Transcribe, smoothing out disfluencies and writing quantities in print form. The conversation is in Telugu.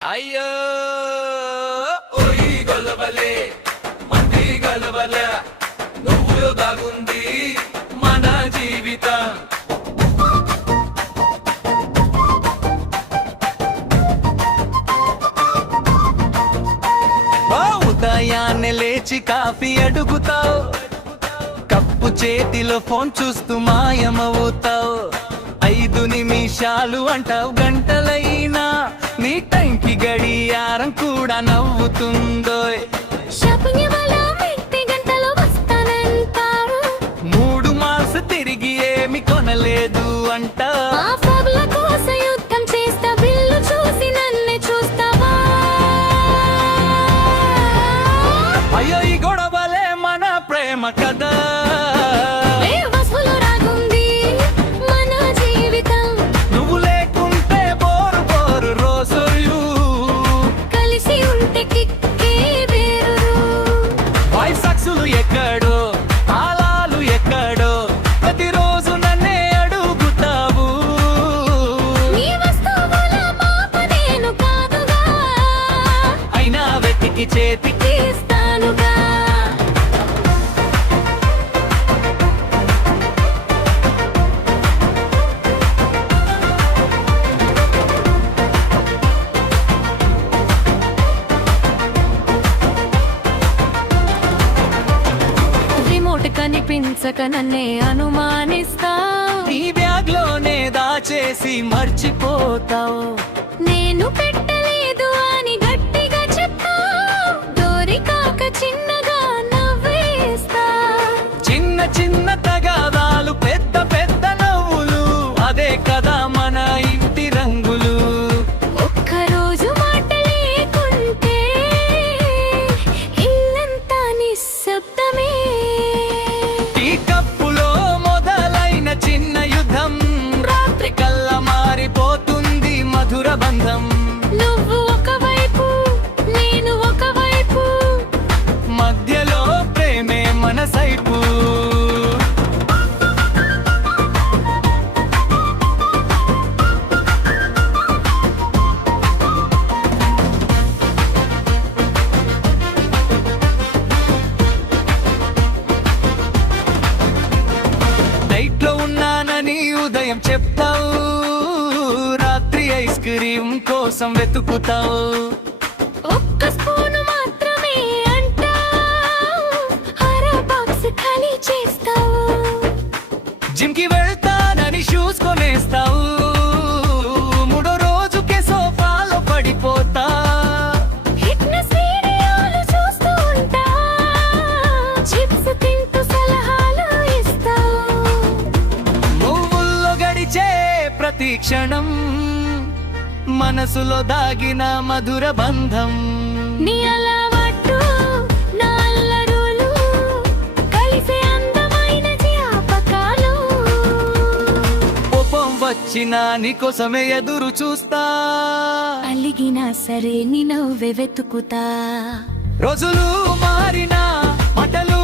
అయ్యో ఓయి గొలవలే మంది గలవలే నువ్వులో దాగుంది మన జీవితం. ఉదయాన్నే లేచి కాఫీ అడుగుతావు, కప్పు చేతిలో ఫోన్ చూస్తూ మాయమవుతావు. 5 నిమిషాలు అంటావు, గంటలైనా నీ టైంకి గడియారం కూడా నవ్వుతుందో. 3 మాల్స్ తిరిగి ఏమి కొనలేదు అంటా. అయ్యో ఈ గొడవలే మన ప్రేమ కదా, నువ్వు లేకుంటే బోరు బోరు రోజులు, కలిసి ఉంటే కిక్కే వేరు. వైసాక్సులు ఎక్కడో తాళాలు ఎక్కడో ప్రతిరోజు నన్నే అడుగుతావు. నీ వస్తువుల మాపు నేను కాదుగా, అయినా వెతికి చేతికి ఇస్తానుగా. రిమోట్ కనిపించక నన్నే అనుమానిస్తా, నీ బ్యాగ్ లోనే దాచేసి మర్చిపోతావు. నేను పెట్టలేదు అని గట్టిగా చెప్తా, దూరి కాక చిన్నగా నవ్వేస్తా. చిన్న చిన్న తగాదాలు పెద్ద పెద్ద నవ్వులు, అదే కదా మన ఇంటి రంగులు. ఒక్కరోజు మాట లేకుంటే ఇల్లంతా నిశ్శబ్దమే. ఈ కప్పులో మొదలైన చిన్న యుద్ధం రాత్రి కల్లా మారిపోతుంది మధుర బంధం. నువ్వు ఒకవైపు నేను ఒకవైపు, మధ్యలో ప్రేమే మన సైపు. డైట్ లో ఉన్నానని ఉదయం చెప్తావు, రాత్రి ఐస్ క్రీమ్ కోసం వెతుకుతావు. ఒక్క స్పూను మాత్రమే అంటావు, అర బాక్స్ ఖాళీ చేస్తావు. జిమ్ కి వెళ్తానని షూస్ కొనేస్తావు, 3వ రోజుకే సోఫాలో పడిపోతా. ఫిట్నెస్ వీడియోలు చూస్తూ ఉంటా, చిప్స్ తింటూ సలహాలు ఇస్తావు. నువ్వుల్లో గడిచే ప్రతి క్షణం మనసులో దాగిన మధుర బంధం. నీ అలవాటు నా అల్లరులు, కలిసే అందమైన జ్ఞాపకాలు. కోపం వచ్చినా నీకోసమే ఎదురు చూస్తా, అలిగినా సరే నీ నవ్వే వెతుకుతా. రోజులు మారినా మాటలు